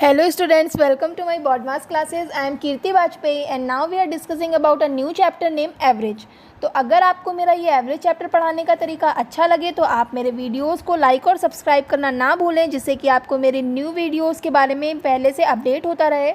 Hello students, welcome to my BODMAS classes. I am Kirti Bajpayee and now we are discussing about a new chapter named average. तो अगर आपको मेरा ये average chapter पढ़ाने का तरीका अच्छा लगे तो आप मेरे वीडियोस को लाइक और सब्सक्राइब करना ना भूलें, जिससे कि आपको मेरे न्यू वीडियोस के बारे में पहले से अपडेट होता रहे।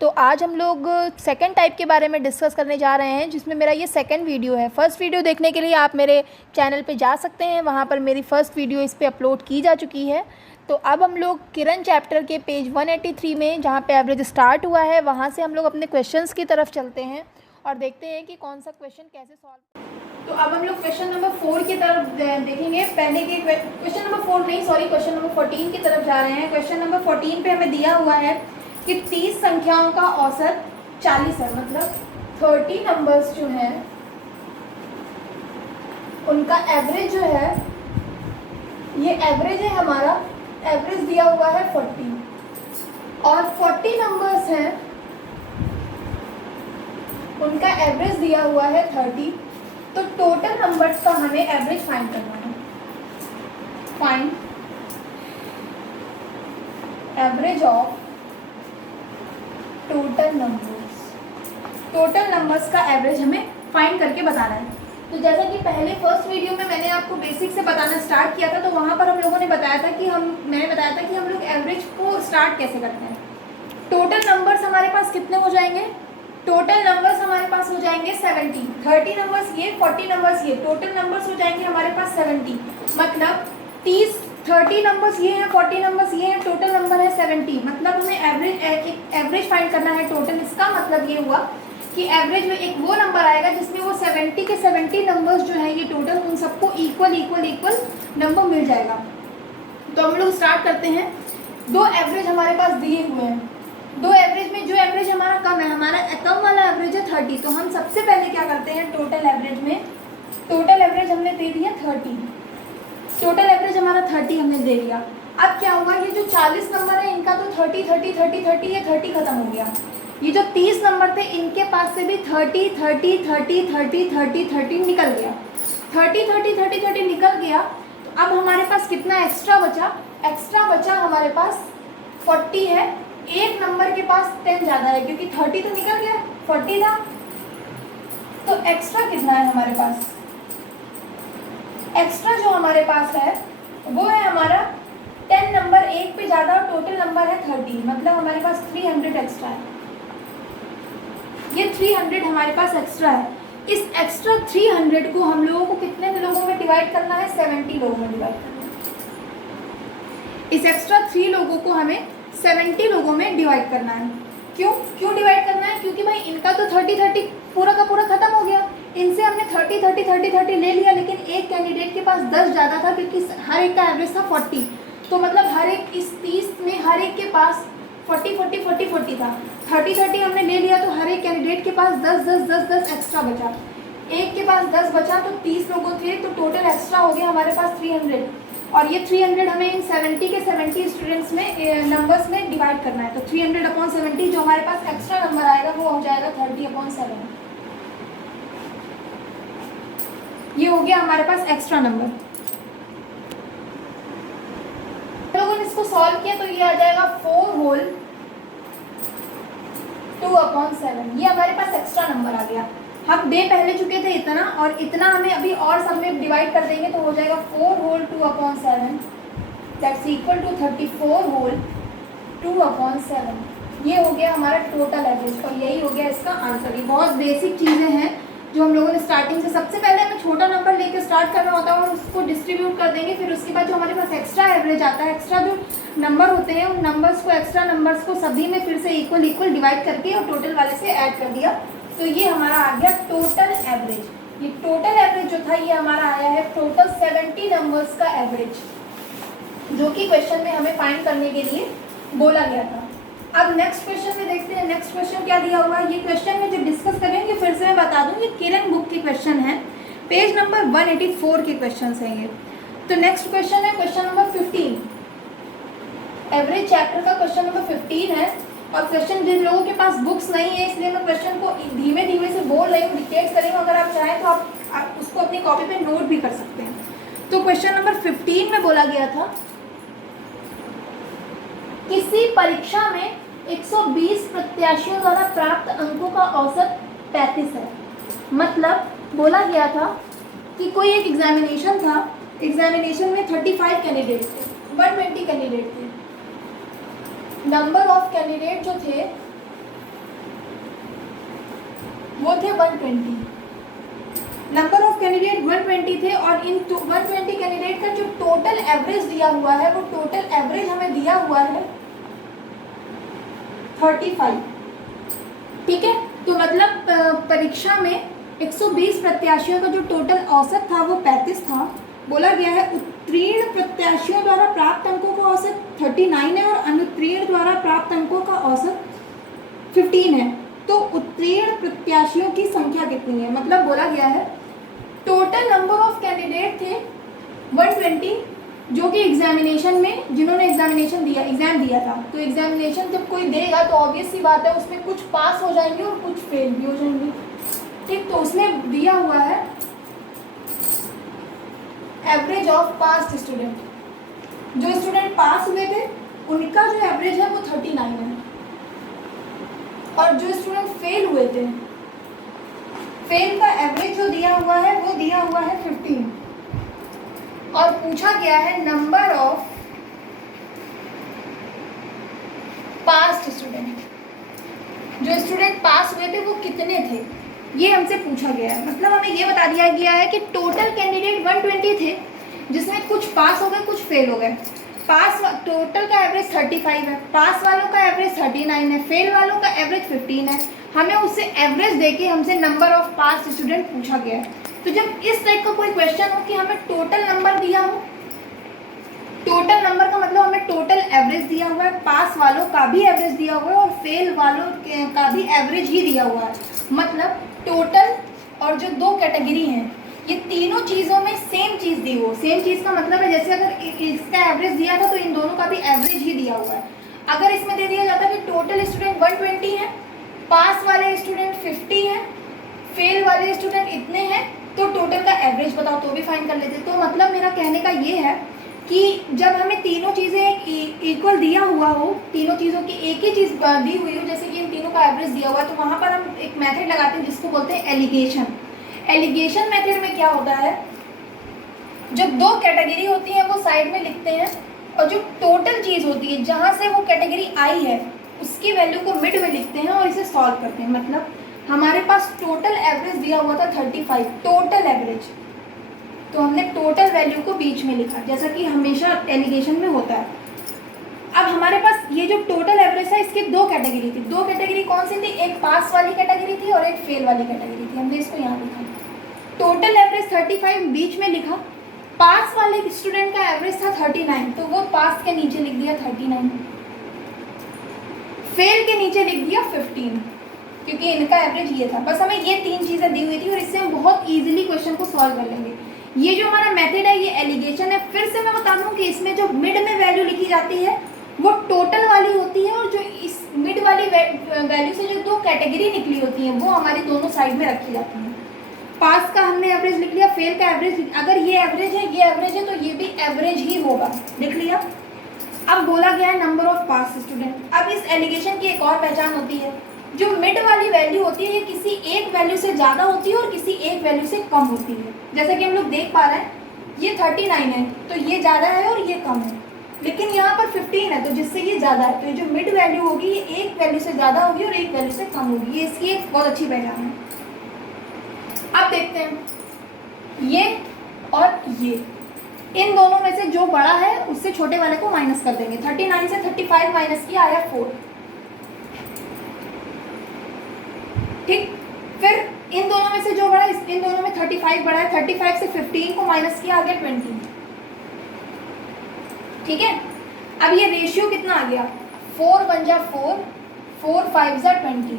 तो आज हम लोग सेकंड टाइप के बारे में डिस्कस करने जा रहे हैं, जिसमें मेरा ये सेकंड वीडियो है। फर्स्ट वीडियो देखने के लिए आप मेरे चैनल पे जा सकते हैं, वहाँ पर मेरी फर्स्ट वीडियो इस पर अपलोड की जा चुकी है। तो अब हम लोग किरण चैप्टर के पेज 183 में, जहाँ पे एवरेज स्टार्ट हुआ है, वहाँ से हम लोग अपने क्वेश्चंस की तरफ चलते हैं और देखते हैं कि कौन सा क्वेश्चन कैसे सॉल्व। तो अब हम लोग क्वेश्चन नंबर 4 की तरफ देखेंगे। पहले के क्वेश्चन नंबर 4 नहीं, सॉरी, क्वेश्चन नंबर 14 की तरफ जा रहे हैं। क्वेश्चन नंबर 14 पे हमें दिया हुआ है कि 30 संख्याओं का औसत 40 है, मतलब 30 नंबर्स जो हैं उनका एवरेज जो है, ये एवरेज है हमारा, एवरेज दिया हुआ है 40 और 40 नंबर्स हैं उनका एवरेज दिया हुआ है 30। तो टोटल नंबर्स का हमें एवरेज फाइंड करना है। Find average of total numbers. Total numbers का एवरेज हमें फाइंड करके बताना है। तो जैसा कि पहले फर्स्ट वीडियो में मैंने आपको बेसिक से बताना स्टार्ट किया था, तो वहाँ पर हम लोगों ने बताया था कि मैंने बताया था कि हम लोग एवरेज को स्टार्ट कैसे करते हैं। टोटल नंबर्स हमारे पास कितने हो जाएंगे? टोटल नंबर्स हमारे पास हो जाएंगे 70। 30 नंबर्स ये, 40 नंबर्स ये, टोटल नंबर्स हो जाएंगे हमारे पास 70। मतलब 30 नंबर्स ये हैं, 40 नंबर्स ये हैं, टोटल नंबर है 70। मतलब हमें एवरेज फाइंड करना है टोटल। इसका मतलब ये हुआ कि एवरेज में एक वो नंबर आएगा जिसमें वो 70 के 70 नंबर्स जो है ये टोटल, उन सबको इक्वल नंबर मिल जाएगा। तो हम लोग स्टार्ट करते हैं। दो एवरेज हमारे पास दिए हुए हैं। दो एवरेज में जो एवरेज हमारा कम है, हमारा कम वाला एवरेज है 30। तो हम सबसे पहले क्या करते हैं, टोटल एवरेज में, टोटल एवरेज हमने दे दिया 30। टोटल एवरेज हमारा 30 हमने दे दिया। अब क्या हुआ, ये जो 40 नंबर है इनका तो 30 30 30 30 ये 30 खत्म हो गया। ये जो 30 नंबर थे इनके पास से भी 30 30 30 30 30 30 निकल गया। 30 30 30 30 निकल गया। तो अब हमारे पास कितना एक्स्ट्रा बचा? एक्स्ट्रा बचा हमारे पास 40 है। एक नंबर के पास 10 ज़्यादा है, क्योंकि 30 तो निकल गया, 40 था। तो एक्स्ट्रा कितना है हमारे पास? एक्स्ट्रा जो हमारे पास है वो है हमारा 10 नंबर एक पे ज़्यादा और टोटल नंबर है 30। मतलब हमारे पास 300 एक्स्ट्रा है। ये 300 हमारे पास एक्स्ट्रा है। इस एक्स्ट्रा 300 को हम लोगों को कितने लोगों में डिवाइड करना है? 70 लोगों में डिवाइड करना है। इस एक्स्ट्रा 3 लोगों को हमें 70 लोगों में डिवाइड करना है। क्यों डिवाइड करना है? क्योंकि भाई इनका तो 30 30 पूरा का पूरा खत्म हो गया। इनसे हमने 30 30 30 30 ले लिया, लेकिन एक कैंडिडेट के पास 10 ज़्यादा था, क्योंकि हर एक का एवरेज था 40। तो मतलब हर एक, इस 30 में हर एक के पास 40 40 40 40 था। 30 30 हमने ले लिया, तो हर एक कैंडिडेट के पास 10 10 10 10 एक्स्ट्रा बचा। एक के पास 10 बचा, तो 30 लोगों थे, तो टोटल एक्स्ट्रा हो गया हमारे पास 300। और ये 300 हमें इन 70 के 70 स्टूडेंट्स में नंबर्स में डिवाइड करना है। तो 300/70 जो हमारे पास एक्स्ट्रा नंबर आएगा वो हो जाएगा 30/7। ये हो गया हमारे पास एक्स्ट्रा नंबर। लोगों ने इसको सॉल्व किया तो ये आ जाएगा 4 होल 2/7। ये हमारे पास एक्स्ट्रा नंबर आ गया। हम दे पहले चुके थे इतना, और इतना हमें अभी और सब में डिवाइड कर देंगे तो हो जाएगा 4 whole 2/7 that's equal to 34 whole 2/7। ये हो गया हमारा टोटल एवरेज, और यही हो गया इसका आंसर। ये बहुत बेसिक चीज़ें हैं जो हम लोगों ने स्टार्टिंग से, सबसे पहले हमें छोटा नंबर लेकर स्टार्ट करना होता है और उसको डिस्ट्रीब्यूट कर देंगे। फिर उसके बाद जो हमारे पास एक्स्ट्रा एवरेज आता है, एक्स्ट्रा जो नंबर होते हैं उन नंबर्स को, एक्स्ट्रा नंबर्स को सभी में फिर से इक्वल डिवाइड करके और टोटल वाले से ऐड कर दिया। तो ये हमारा आ गया टोटल एवरेज। ये टोटल एवरेज जो था ये हमारा आया है टोटल 70 नंबर्स का एवरेज, जो कि क्वेश्चन में हमें फाइंड करने के लिए बोला गया था। अब नेक्स्ट क्वेश्चन में देखते हैं। नेक्स्ट क्वेश्चन क्या दिया हुआ है? ये क्वेश्चन में जो डिस्कस करेंगे, फिर से मैं बता दूं, ये किरण बुक के क्वेश्चन है, पेज नंबर 184 के क्वेश्चन हैं ये। तो नेक्स्ट क्वेश्चन है क्वेश्चन नंबर 15। एवरेज चैप्टर का क्वेश्चन नंबर 15 है। और क्वेश्चन जिन लोगों के पास बुक्स नहीं है, इसलिए मैं क्वेश्चन को धीमे धीमे से बोल रही हूँ, डिक्टेट करेंगे। अगर आप चाहें तो आप उसको अपनी कॉपी पे नोट भी कर सकते हैं। तो क्वेश्चन नंबर 15 में बोला गया था किसी परीक्षा में 120 प्रत्याशियों द्वारा प्राप्त अंकों का औसत 35 है। मतलब बोला गया था कि कोई एक एग्जामिनेशन था, एग्जामिनेशन में 35 कैंडिडेट थे, 120 कैंडिडेट थे, नंबर ऑफ कैंडिडेट जो थे वो थे 120, नंबर ऑफ कैंडिडेट 120 थे और इन 120 कैंडिडेट का जो टोटल एवरेज दिया हुआ है वो टोटल एवरेज हमें दिया हुआ है 35। ठीक है, तो मतलब परीक्षा में 120 प्रत्याशियों का जो टोटल औसत था वो 35 था। बोला गया है उत्तीर्ण प्रत्याशियों द्वारा प्राप्त अंकों का औसत 39 है और अनुत्तीर्ण द्वारा प्राप्त अंकों का औसत 15 है। तो उत्तीर्ण प्रत्याशियों की संख्या कितनी है? मतलब बोला गया है टोटल नंबर ऑफ कैंडिडेट थे 120 जो कि एग्जामिनेशन में, जिन्होंने एग्जाम दिया था। तो एग्जामिनेशन जब कोई देगा तो ऑब्वियस सी बात है उसमें कुछ पास हो जाएंगे और कुछ फेल भी हो जाएंगे। ठीक, तो उसमें दिया हुआ है एवरेज ऑफ पास स्टूडेंट। जो स्टूडेंट पास हुए थे उनका जो एवरेज है वो 39 है और जो स्टूडेंट फेल हुए थे, फेल का एवरेज जो दिया हुआ है वो दिया हुआ है 15। और पूछा गया है नंबर ऑफ पास स्टूडेंट, जो स्टूडेंट पास हुए थे वो कितने थे, ये हमसे पूछा गया है। मतलब हमें ये बता दिया गया है कि टोटल कैंडिडेट 120 थे जिसमें कुछ पास हो गए कुछ फेल हो गए। पास टोटल का एवरेज 35 है, पास वालों का एवरेज 39 है, फेल वालों का एवरेज 15 है। हमें उससे एवरेज देके हमसे नंबर ऑफ पास स्टूडेंट पूछा गया है। तो जब इस टाइप का कोई क्वेश्चन हो कि हमें टोटल नंबर दिया हो, टोटल नंबर का मतलब हमें टोटल एवरेज दिया हुआ है, पास वालों का भी एवरेज दिया हुआ है और फेल वालों का भी एवरेज ही दिया हुआ है। मतलब टोटल और जो दो कैटेगरी हैं ये तीनों चीज़ों में सेम चीज़ दी हो। सेम चीज़ का मतलब है जैसे अगर इसका एवरेज दिया था तो इन दोनों का भी एवरेज ही दिया हुआ है। अगर इसमें दे दिया जाता कि टोटल स्टूडेंट 120 है, पास वाले स्टूडेंट 50 हैं, फेल वाले स्टूडेंट इतने हैं, तो टोटल का एवरेज बताओ तो भी फाइन कर लेते। तो मतलब मेरा कहने का ये है कि जब हमें तीनों चीज़ें इक्वल दिया हुआ हो, तीनों चीज़ों की एक ही चीज़ दी हुई हो, जैसे कि इन तीनों का एवरेज दिया हुआ है, तो वहाँ पर हम एक मेथड लगाते हैं जिसको बोलते हैं एलिगेशन। एलिगेशन मेथड में क्या होता है, जो दो कैटेगरी होती है वो साइड में लिखते हैं और जो टोटल चीज़ होती है जहाँ से वो कैटेगरी आई है उसकी वैल्यू को मिड में लिखते हैं और इसे सॉल्व करते हैं। मतलब हमारे पास टोटल एवरेज दिया हुआ था 35, टोटल एवरेज, तो हमने टोटल वैल्यू को बीच में लिखा जैसा कि हमेशा एलिगेशन में होता है। अब हमारे पास ये जो टोटल एवरेज है इसकी दो कैटेगरी थी। दो कैटेगरी कौन सी थी? एक पास वाली कैटेगरी थी और एक फेल वाली कैटेगरी थी। हमने इसको यहाँ लिखा, टोटल एवरेज 35 बीच में लिखा, पास वाले स्टूडेंट का एवरेज था 39 तो वो पास के नीचे लिख दिया 39, फेल के नीचे लिख दिया 15 क्योंकि इनका एवरेज ये था। बस हमें ये तीन चीज़ें दी हुई थी और इससे हम बहुत ईजिली क्वेश्चन को सॉल्व कर लेंगे। ये जो हमारा मेथड है ये एलिगेशन है। फिर से मैं बता दूं कि इसमें जो मिड में वैल्यू लिखी जाती है वो टोटल वाली होती है और जो इस मिड वाली वैल्यू से जो दो कैटेगरी निकली होती हैं वो हमारी दोनों साइड में रखी जाती हैं। पास का हमने एवरेज लिख लिया, फेल का एवरेज, अगर ये एवरेज है ये एवरेज है तो ये भी एवरेज ही होगा, लिख लिया। अब बोला गया है नंबर ऑफ पास स्टूडेंट। अब इस एलिगेशन की एक और पहचान होती है, जो मिड वाली वैल्यू होती है ये किसी एक वैल्यू से ज़्यादा होती है और किसी एक वैल्यू से कम होती है। जैसा कि हम लोग देख पा रहे हैं ये 39 है तो ये ज़्यादा है और ये कम है, लेकिन यहाँ पर 15 है तो जिससे ये ज़्यादा है। तो ये जो मिड वैल्यू होगी ये एक वैल्यू से ज़्यादा होगी और एक वैल्यू से कम होगी। ये इसकी एक बहुत अच्छी पहचान है। अब देखते हैं ये और ये, इन दोनों में से जो बड़ा है उससे छोटे वाले को माइनस कर देंगे। 39 से 35 माइनस किया आया 4। ठीक, फिर इन दोनों में से जो बड़ा है, इन दोनों में 35 बड़ा है, 35 से 15 को माइनस किया आ गया 20। ठीक है, अब ये रेशियो कितना आ गया, 4 बन जा 4, 4 5 जा 20,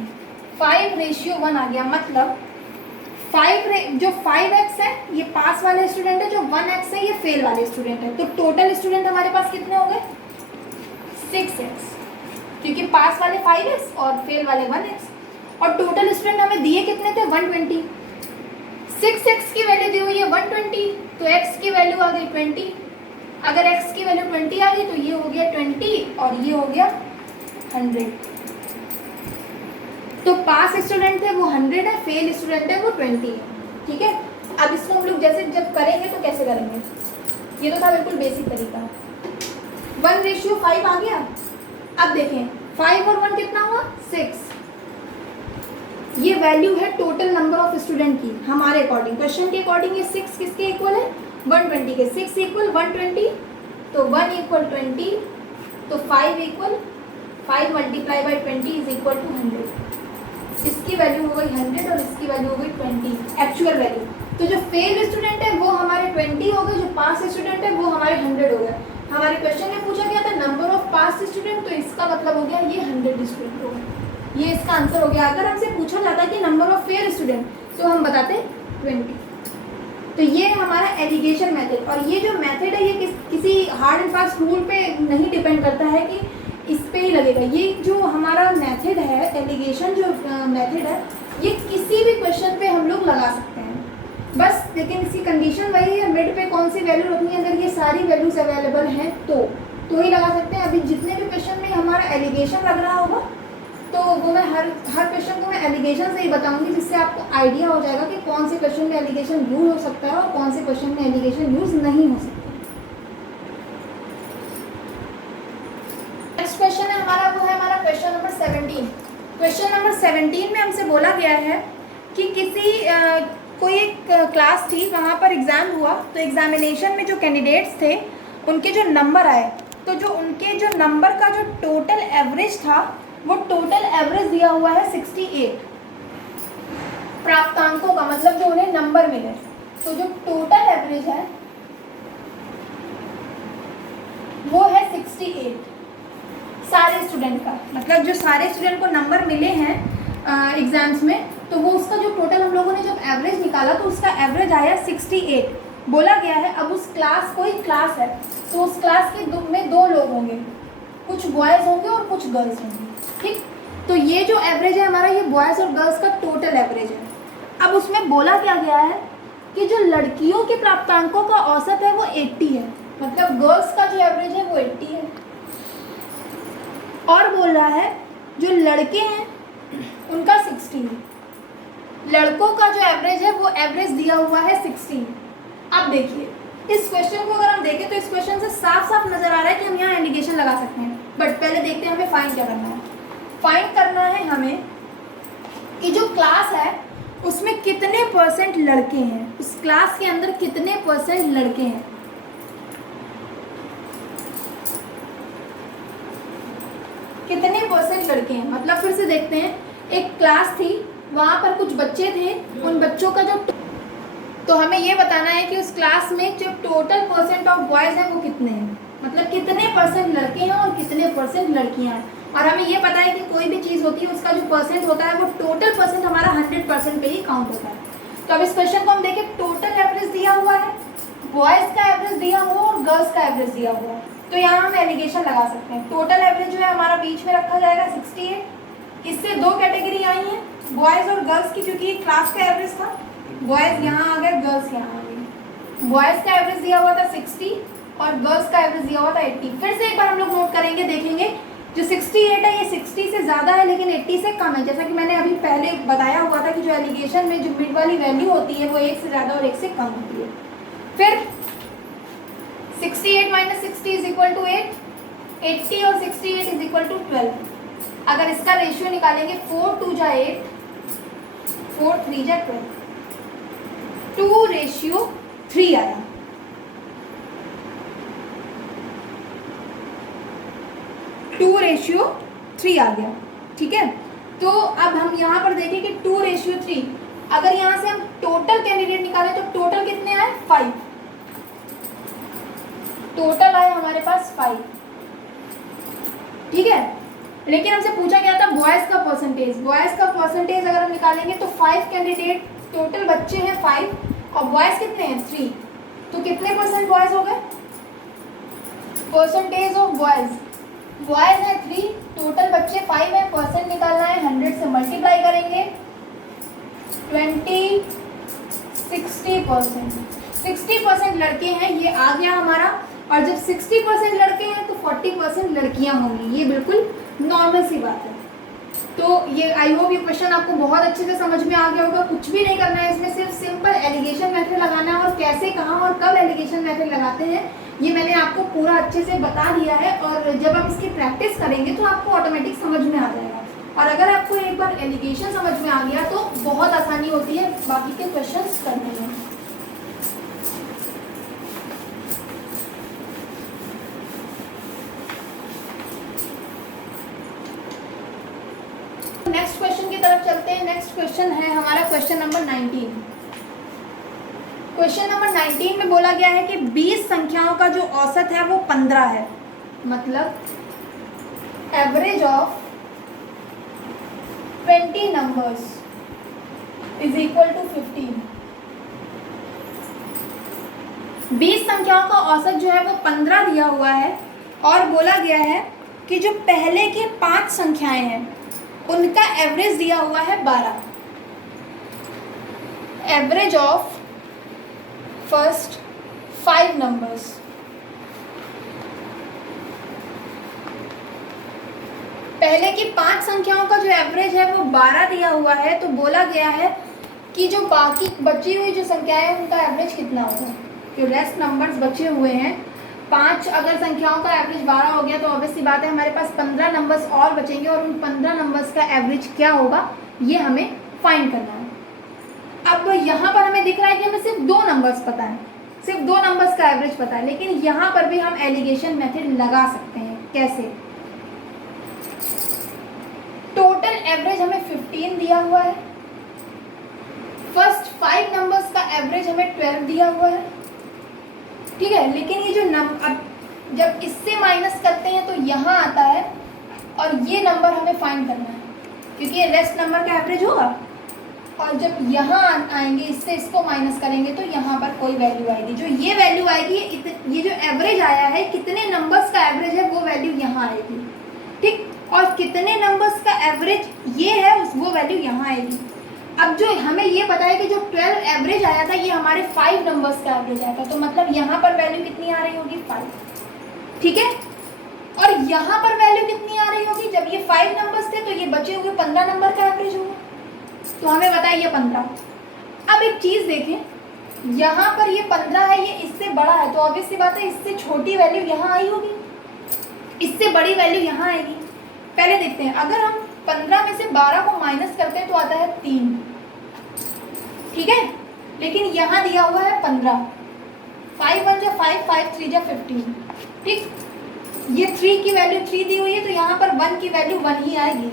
5 रेशियो 1 आ गया। मतलब 5 जो 5x है ये पास वाले स्टूडेंट है, जो 1x है ये फेल वाले स्टूडेंट है। तो टोटल स्टूडेंट हमारे पास कितने हो गए 6x, क्योंकि पास वाले 5x और फेल वाले 1x। और टोटल स्टूडेंट हमें दिए कितने थे 120, 6x की वैल्यू दी हुई है 120 तो x की वैल्यू आ गई 20। अगर x की वैल्यू 20 आ गई तो ये हो गया 20 और ये हो गया 100। तो पास स्टूडेंट है वो 100 है, फेल स्टूडेंट है वो 20 है। ठीक है, अब इसको हम लोग जैसे जब करेंगे तो कैसे करेंगे, ये तो था बिल्कुल बेसिक तरीका। 1:5 आ गया। अब देखें 5 और 1 कितना हुआ 6। ये वैल्यू है टोटल नंबर ऑफ स्टूडेंट की हमारे अकॉर्डिंग, क्वेश्चन के अकॉर्डिंग। ये 6 किसके इक्वल है 120 के, 6 इक्वल 120 तो 1 इक्वल 20 तो 5 equal 5 multiply by 20 is equal to 100। इसकी वैल्यू हो गई 100 और इसकी वैल्यू हो गई 20 एक्चुअल वैल्यू। तो जो फेल स्टूडेंट है वो हमारे 20 हो गए, जो पास स्टूडेंट है वो हमारे 100 हो गए। हमारे क्वेश्चन में पूछा गया था नंबर ऑफ पास स्टूडेंट, तो इसका मतलब हो गया ये 100 स्टूडेंट हो गए, ये इसका आंसर हो गया। अगर हमसे पूछा जाता कि नंबर ऑफ फेल स्टूडेंट तो हम बताते 20। तो ये हमारा एलिगेशन मेथड, और ये जो मेथड है ये किसी हार्ड एंड फास्ट रूल पे नहीं डिपेंड करता है कि इस पे ही लगेगा। ये जो हमारा मेथड है एलिगेशन जो मेथड है ये किसी भी क्वेश्चन पे हम लोग लगा सकते हैं बस, लेकिन इसकी कंडीशन वही है मिड पे कौन सी वैल्यू रखनी है। अगर ये सारी वैल्यूज अवेलेबल हैं तो ही लगा सकते हैं। अभी जितने भी क्वेश्चन में हमारा एलिगेशन लग रहा होगा तो वो मैं हर क्वेश्चन को मैं एलिगेशन से ही बताऊंगी, जिससे आपको आइडिया हो जाएगा कि कौन से क्वेश्चन में एलिगेशन यूज हो सकता है और कौन से क्वेश्चन में एलिगेशन यूज नहीं हो सकता। नेक्स्ट क्वेश्चन है हमारा, वो है हमारा क्वेश्चन नंबर 17। क्वेश्चन नंबर 17 में हमसे बोला गया है कि किसी कोई एक क्लास थी, वहाँ पर एग्ज़ाम हुआ, तो एग्जामिनेशन में जो कैंडिडेट्स थे उनके जो नंबर आए, तो जो उनके जो नंबर का जो टोटल एवरेज था वो टोटल एवरेज दिया हुआ है 68 प्राप्तांकों का, मतलब जो उन्हें नंबर मिले। तो जो टोटल एवरेज है वो है 68 सारे स्टूडेंट का, मतलब जो सारे स्टूडेंट को नंबर मिले हैं एग्जाम्स में, तो वो उसका जो टोटल हम लोगों ने जब एवरेज निकाला तो उसका एवरेज आया 68। बोला गया है अब उस क्लास, कोई क्लास है तो उस क्लास के में 2 लोग होंगे, कुछ बॉयज़ होंगे और कुछ गर्ल्स होंगी। ठीक, तो ये जो एवरेज है हमारा ये बॉयज़ और गर्ल्स का टोटल एवरेज है। अब उसमें बोला क्या गया है कि जो लड़कियों के प्राप्तांकों का औसत है वो 80 है, मतलब गर्ल्स का जो एवरेज है वो 80 है। और बोल रहा है जो लड़के हैं उनका 60 है, लड़कों का जो एवरेज है वो एवरेज दिया हुआ है 16। अब देखिए इस क्वेश्चन को अगर हम देखें तो इस क्वेश्चन से साफ साफ नजर आ रहा है कि हम यहाँ एलिगेशन लगा सकते हैं, बट पहले देखते हैं हमें फाइंड क्या करना है। फाइंड करना है हमें कि जो क्लास है उसमें कितने % लड़के हैं, उस क्लास के अंदर कितने % लड़के हैं। कितने % लड़के हैं, मतलब फिर से देखते हैं, एक क्लास थी वहाँ पर कुछ बच्चे थे, उन बच्चों का जो, तो हमें ये बताना है कि उस क्लास में जो टोटल % ऑफ बॉयज़ हैं वो कितने हैं, मतलब कितने % लड़के हैं और कितने % लड़कियां हैं। और हमें ये पता है कि कोई भी चीज़ होती है उसका जो % होता है वो टोटल % हमारा 100% पे ही काउंट होता है। तो अब इस क्वेश्चन को हम देखें, टोटल एवरेज दिया हुआ है, बॉयज़ का एवरेज दिया हुआ और गर्ल्स का एवरेज दिया हुआ है, तो यहाँ हम एलिगेशन लगा सकते हैं। टोटल एवरेज जो है हमारा बीच में रखा जाएगा 68। इससे 2 कैटेगरी आई हैं, बॉयज़ और गर्ल्स की, क्योंकि क्लास का एवरेज था, बॉयज़ यहाँ आ गए, गर्ल्स यहाँ आ गई। बॉयज़ का एवरेज दिया हुआ था 60 और गर्ल्स का एवरेज दिया हुआ था 80। फिर से एक बार हम लोग नोट करेंगे, देखेंगे जो 68 है ये 60 से ज़्यादा है लेकिन 80 से कम है। जैसा कि मैंने अभी पहले बताया हुआ था कि जो एलिगेशन में जो मिड वाली वैल्यू होती है वो 1 से ज़्यादा और 1 से कम होती है। फिर 68 - 60 इज इक्वल टू 8, 80 और 68 इज इक्वल टू 12। अगर इसका रेशियो निकालेंगे 4 2 जा 8, 4 3 जा 12, 2:3 आया। टू रेशियो 3 आ गया। ठीक है, तो अब हम यहाँ पर देखें कि 2:3, अगर यहाँ से हम टोटल कैंडिडेट निकालें तो टोटल कितने आए 5, टोटल आए हमारे पास 5। ठीक है, लेकिन हमसे पूछा गया था बॉयज़ का परसेंटेज, बॉयज़ का परसेंटेज अगर हम निकालेंगे तो 5 कैंडिडेट, टोटल बच्चे हैं 5 और बॉयज़ कितने हैं 3, तो कितने % बॉयज़ हो गए, परसेंटेज ऑफ बॉयज़ है 3, टोटल बच्चे 5 है, % निकालना है, 100 से मल्टीप्लाई करेंगे, 20 60%, 60% लड़के हैं, ये आ गया हमारा। और जब 60% लड़के हैं तो 40% लड़कियां होंगी, ये बिल्कुल नॉर्मल सी बात है। तो ये आई होप ये क्वेश्चन आपको बहुत अच्छे से समझ में आ गया होगा। कुछ भी नहीं करना है इसमें, सिर्फ सिंपल एलिगेशन मेथड लगाना है, और कैसे, कहाँ और कब एलिगेशन मेथड लगाते हैं ये मैंने आपको पूरा अच्छे से बता दिया है। और जब आप इसकी प्रैक्टिस करेंगे तो आपको ऑटोमेटिक समझ में आ जाएगा। और अगर आपको एक बार एलिगेशन समझ में आ गया तो बहुत आसानी होती है बाकी के क्वेश्चंस करने में। नेक्स्ट क्वेश्चन की तरफ चलते हैं। नेक्स्ट क्वेश्चन है हमारा क्वेश्चन नंबर 19। क्वेश्चन नंबर 19 में बोला गया है कि 20 संख्याओं का जो औसत है वो 15 है। मतलब average of 20 numbers is equal to 15। 20 संख्याओं का औसत जो है वो 15 दिया हुआ है, और बोला गया है कि जो पहले के 5 संख्याएं हैं उनका एवरेज दिया हुआ है 12। Average of first 5 numbers। पहले की 5 संख्याओं का जो एवरेज है वो 12 दिया हुआ है। तो बोला गया है कि जो बाकी बची हुई जो संख्याएं हैं उनका एवरेज कितना होगा। जो रेस्ट नंबर्स बचे हुए हैं 5, अगर संख्याओं का एवरेज 12 हो गया तो ऑब्वियस सी बात है हमारे पास 15 नंबर्स और बचेंगे, और उन 15 नंबर्स का एवरेज क्या होगा ये हमें फाइंड करना है। अब यहाँ पर हमें दिख रहा है कि हमें सिर्फ 2 नंबर्स पता है, सिर्फ 2 नंबर्स का एवरेज पता है, लेकिन यहाँ पर भी हम एलिगेशन मेथड लगा सकते हैं। कैसे? टोटल एवरेज हमें 15 दिया हुआ है, फर्स्ट 5 नंबर्स का एवरेज हमें 12 दिया हुआ है, ठीक है। लेकिन ये जो अब जब इससे माइनस करते हैं तो यहाँ आता है, और ये नंबर हमें फाइंड करना है क्योंकि ये रेस्ट नंबर का एवरेज होगा। और जब यहाँ आएंगे इससे इसको माइनस करेंगे तो यहाँ पर कोई वैल्यू आएगी। जो ये वैल्यू आएगी, ये जो एवरेज आया है कितने नंबर्स का एवरेज है वो वैल्यू यहाँ आएगी, ठीक। और कितने नंबर्स का एवरेज ये है वो वैल्यू यहाँ आएगी। अब जो हमें ये पता है कि जो 12 एवरेज आया था ये हमारे 5 नंबर्स का एवरेज आया था, तो मतलब यहाँ पर वैल्यू कितनी आ रही होगी 5, ठीक है। और यहाँ पर वैल्यू कितनी आ रही होगी, जब ये 5 नंबर्स थे तो ये बचे हुए 15 नंबर का एवरेज होगा, तो हमें बताइए 15। अब एक चीज़ देखें, यहाँ पर ये 15 है, ये इससे बड़ा है, तो ऑब्वियस सी बात है इससे छोटी वैल्यू यहाँ आई होगी, इससे बड़ी वैल्यू यहाँ आएगी। पहले देखते हैं, अगर हम 15 में से 12 को माइनस करते हैं तो आता है 3, ठीक है। लेकिन यहाँ दिया हुआ है 15, 5 1 जा 5, 5 3 जा 15, ठीक। ये 3 की वैल्यू 3 दी हुई है, तो यहाँ पर 1 की वैल्यू 1 ही आएगी।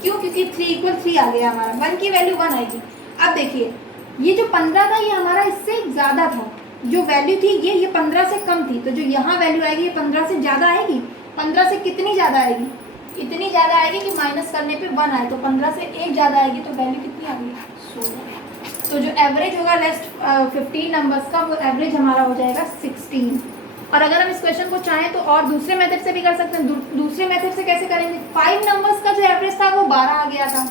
क्यों? क्योंकि 3 = 3 आ गया हमारा, 1 की वैल्यू 1 आएगी। अब देखिए ये जो 15 था ये हमारा इससे ज़्यादा था, जो वैल्यू थी ये 15 से कम थी, तो जो यहाँ वैल्यू आएगी ये 15 से ज़्यादा आएगी। 15 से कितनी ज़्यादा आएगी? इतनी ज़्यादा आएगी कि माइनस करने पे 1 आए, तो 15 से 1 ज़्यादा आएगी, तो वैल्यू कितनी आ गई 16। तो जो एवरेज होगा लास्ट 15 नंबर्स का वो एवरेज हमारा हो जाएगा 16। और अगर हम इस क्वेश्चन को चाहें तो और दूसरे मेथड से भी कर सकते हैं। दूसरे मेथड से कैसे करेंगे? 5 नंबर्स का जो एवरेज था वो 12 आ गया था,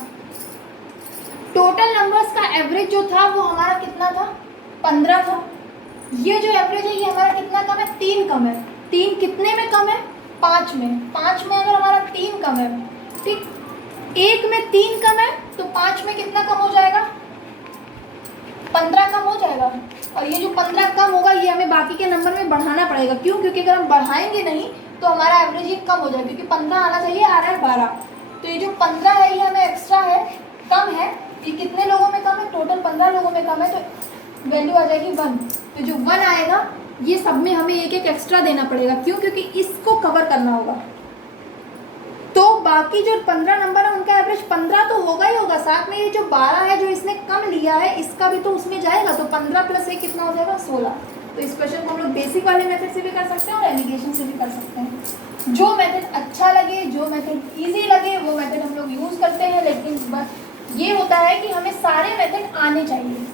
टोटल नंबर्स का एवरेज जो था वो हमारा कितना था 15 था। ये जो एवरेज है ये हमारा कितना कम है 3 कम है। 3 कितने में कम है 5 में। 5 में अगर हमारा 3 कम है, ठीक, 1 में 3 कम है तो 5 में कितना कम हो जाएगा 15 कम हो जाएगा। और ये जो 15 कम होगा ये हमें बाकी के नंबर में बढ़ाना पड़ेगा। क्यों? क्योंकि अगर हम बढ़ाएंगे नहीं तो हमारा एवरेज ये कम हो जाएगा, क्योंकि 15 आना चाहिए, आ रहा है 12। तो ये जो 15 है ये हमें एक्स्ट्रा है, कम है। ये कितने लोगों में कम है? टोटल 15 लोगों में कम है, तो वैल्यू आ जाएगी 1। तो जो 1 आएगा ये सब में हमें एक एक एक्स्ट्रा देना पड़ेगा। क्यों? क्योंकि इसको कवर करना होगा। तो बाकी जो 15 नंबर है उनका एवरेज 15 तो होगा ही होगा, साथ में ये जो 12 है जो इसने कम लिया है इसका भी तो उसमें जाएगा, तो 15 + 1 कितना हो जाएगा 16। तो इस क्वेश्चन को हम लोग बेसिक वाले मेथड से भी कर सकते हैं और एलिगेशन से भी कर सकते हैं। जो मेथड अच्छा लगे, जो मेथड ईजी लगे वो मेथड हम लोग यूज़ करते हैं, लेकिन बस ये होता है कि हमें सारे मेथड आने चाहिए।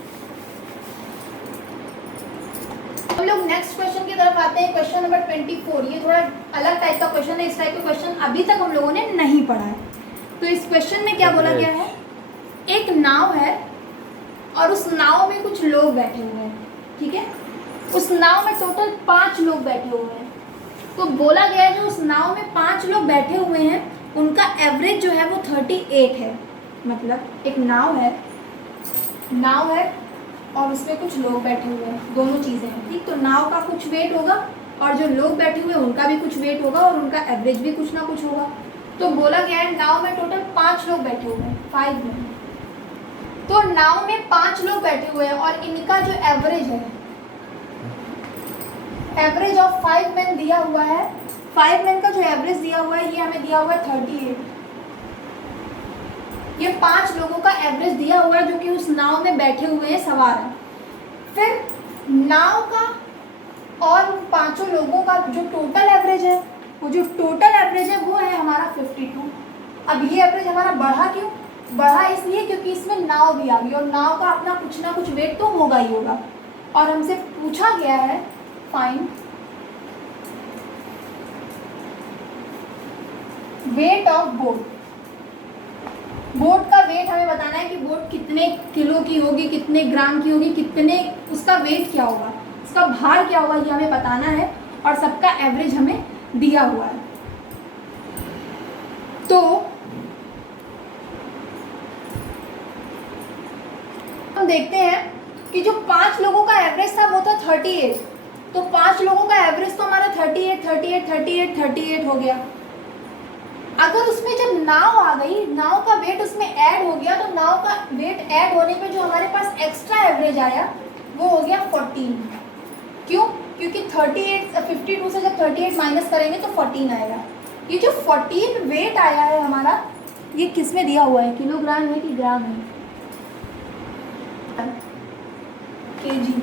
हम लोग नेक्स्ट क्वेश्चन की तरफ आते हैं, क्वेश्चन नंबर 24। ये थोड़ा अलग टाइप का क्वेश्चन है, इस टाइप का क्वेश्चन अभी तक हम लोगों ने नहीं पढ़ा है। तो इस क्वेश्चन में क्या बोला गया है, एक नाव है और उस नाव में कुछ लोग बैठे हुए हैं, ठीक है। उस नाव में टोटल 5 लोग बैठे हुए हैं। तो बोला गया है जो उस नाव में 5 लोग बैठे हुए हैं उनका एवरेज जो है वो 38 है। मतलब एक नाव है और उसमें कुछ लोग बैठे हुए हैं, दोनों चीज़ें हैं, ठीक। तो नाव का कुछ वेट होगा और जो लोग बैठे हुए हैं उनका भी कुछ वेट होगा और उनका एवरेज भी कुछ ना कुछ होगा। तो बोला गया है नाव में टोटल 5 लोग बैठे हुए हैं, 5 में। तो नाव में 5 लोग बैठे हुए हैं और इनका जो एवरेज है, एवरेज ऑफ 5 मैन दिया हुआ है। 5 मैन का जो एवरेज दिया हुआ है ये हमें दिया हुआ है 38। ये 5 लोगों का एवरेज दिया हुआ है जो कि उस नाव में बैठे हुए हैं, सवार हैं। फिर नाव का और उन 5 लोगों का जो टोटल एवरेज है, वो जो टोटल एवरेज है वो है हमारा 52। अब ये एवरेज हमारा बढ़ा क्यों? बढ़ा इसलिए क्योंकि इसमें नाव भी आ गई और नाव का अपना कुछ ना कुछ वेट तो होगा ही होगा। और हमसे पूछा गया है find weight of boat. Boat का वेट हमें बताना है कि बोट कितने किलो की होगी, कितने ग्राम की होगी, कितने उसका वेट क्या होगा, उसका भार क्या होगा, ये हमें बताना है और सबका एवरेज हमें दिया हुआ है। तो हम देखते हैं कि जो 5 लोगों का एवरेज था वो था 38। तो 5 लोगों का एवरेज तो हमारा 38 हो गया। अगर उसमें जब नाव आ गई, नाव का वेट उसमें ऐड हो गया, तो नाव का वेट ऐड होने पे जो हमारे पास एक्स्ट्रा एवरेज आया वो हो गया 14। क्यों? क्योंकि 52 से जब 38 माइनस करेंगे तो 14 आएगा। ये जो 14 वेट आया है हमारा, ये किस में दिया हुआ है? किलोग्राम है कि ग्राम है? केजी।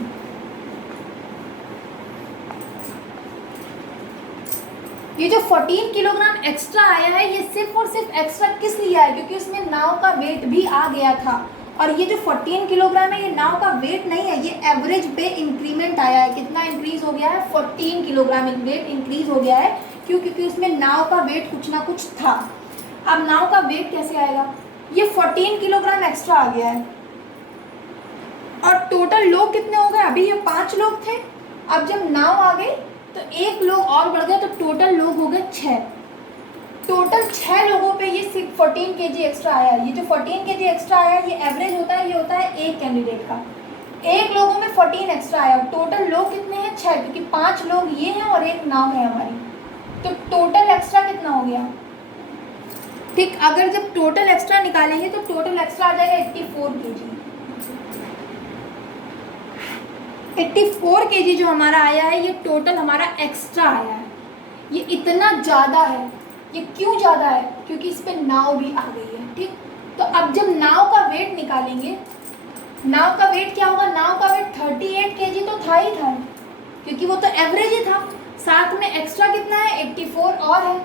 ये जो 14 किलोग्राम एक्स्ट्रा आया है ये सिर्फ और सिर्फ एक्स्ट्रा किस लिए आया? क्योंकि उसमें नाव का वेट भी आ गया था। और ये जो 14 किलोग्राम है ये नाव का वेट नहीं है, ये एवरेज पे इंक्रीमेंट आया है। कितना इंक्रीज हो गया है? 14 किलोग्राम वेट इंक्रीज हो गया है। क्यों? क्योंकि उसमें नाव का वेट कुछ ना कुछ था। अब नाव का वेट कैसे आएगा? ये 14 किलोग्राम एक्स्ट्रा आ गया है और टोटल लोग कितने हो गए? अभी ये 5 लोग थे, अब जब नाव आ गई तो 1 लोग और बढ़ गया, तो टोटल लोग हो गए 6। टोटल 6 लोगों पे ये सिर्फ 14 केजी एक्स्ट्रा आया। ये जो 14 केजी एक्स्ट्रा आया ये एवरेज होता है, ये होता है एक कैंडिडेट का। 1 लोगों में 14 एक्स्ट्रा आया। टोटल लोग कितने हैं? 6, क्योंकि 5 लोग ये हैं और 1 नाव है हमारी। तो टोटल एक्स्ट्रा कितना हो गया? ठीक, अगर जब टोटल एक्स्ट्रा निकालेंगे तो टोटल एक्स्ट्रा आ जाएगा 84 केजी। 84 केजी जो हमारा आया है ये टोटल हमारा एक्स्ट्रा आया है। ये इतना ज़्यादा है। ये क्यों ज़्यादा है? क्योंकि इस पर नाव भी आ गई है। ठीक, तो अब जब नाव का वेट निकालेंगे, नाव का वेट क्या होगा? नाव का वेट 38 केजी तो था ही था, क्योंकि वो तो एवरेज ही था। साथ में एक्स्ट्रा कितना है? 84 और है,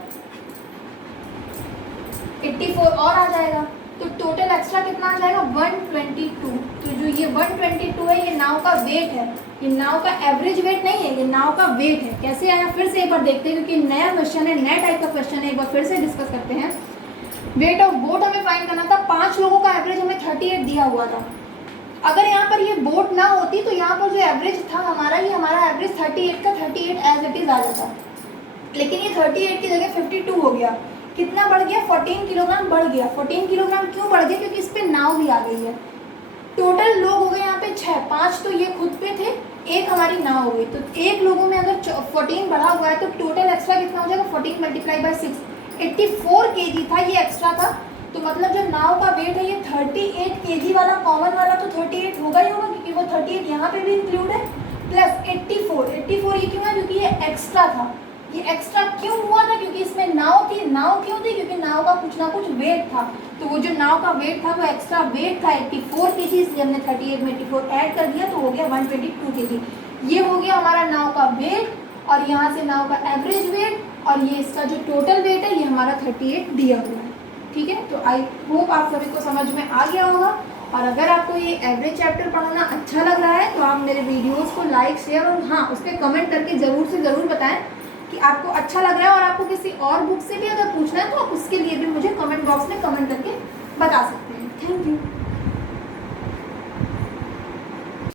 84 और आ जाएगा। तो टोटल एक्स्ट्रा कितना आ जाएगा? 122। तो जो ये 122 है ये नाव का वेट है, ये नाव का एवरेज वेट नहीं है, ये नाव का वेट है। कैसे आया फिर से एक बार देखते हैं, क्योंकि नया क्वेश्चन है, नया टाइप का क्वेश्चन है। एक बार फिर से डिस्कस करते हैं। वेट ऑफ बोट हमें फाइंड करना था। 5 लोगों का एवरेज हमें 38 दिया हुआ था। अगर यहाँ पर ये बोट ना होती तो यहाँ पर जो एवरेज था हमारा, ये हमारा एवरेज 38 का 38 एज इट इज़ आ जाता, लेकिन ये 38 की जगह 52 हो गया। कितना बढ़ गया? 14 किलोग्राम बढ़ गया। 14 किलोग्राम क्यों बढ़ गया? क्योंकि इस पर नाव भी आ गई है। टोटल लोग हो गए यहाँ पे 6, 5 तो ये खुद पे थे, 1 हमारी नाव हो गई। तो 1 लोगों में अगर 14 बढ़ा हुआ है तो टोटल एक्स्ट्रा कितना हो जाएगा? 14 मल्टीप्लाई बाई 6, 84 केजी था, ये एक्स्ट्रा था। तो मतलब जो नाव का वेट है ये 38 केजी वाला, कॉमन वाला तो 38 होगा ही होगा, क्योंकि वो 38 यहाँ पे भी इंक्लूड है, प्लस 84 ये क्यों है? क्योंकि ये एक्स्ट्रा था। ये एक्स्ट्रा क्यों हुआ था? क्योंकि इसमें नाव थी। नाव क्यों थी? क्योंकि नाव का कुछ ना कुछ वेट था। तो वो जो नाव का वेट था वो एक्स्ट्रा वेट था 84 केजी, इसलिए हमने 38 में 84 ऐड कर दिया, तो हो गया 122 केजी। ये हो गया हमारा नाव का वेट, और यहाँ से नाव का एवरेज वेट, और ये इसका जो टोटल वेट है ये हमारा 38 दिया हुआ है। ठीक है, तो आई होप आप सभी को समझ में आ गया होगा। और अगर आपको ये एवरेज चैप्टर पढ़ाना अच्छा लग रहा है तो आप मेरे वीडियोज़ को लाइक, शेयर और हाँ उस पर कमेंट करके ज़रूर से ज़रूर बताएं कि आपको अच्छा लग रहा है। और आपको किसी और बुक से भी अगर पूछना है तो आप उसके लिए भी मुझे कमेंट बॉक्स में कमेंट करके बता सकते हैं। Thank you.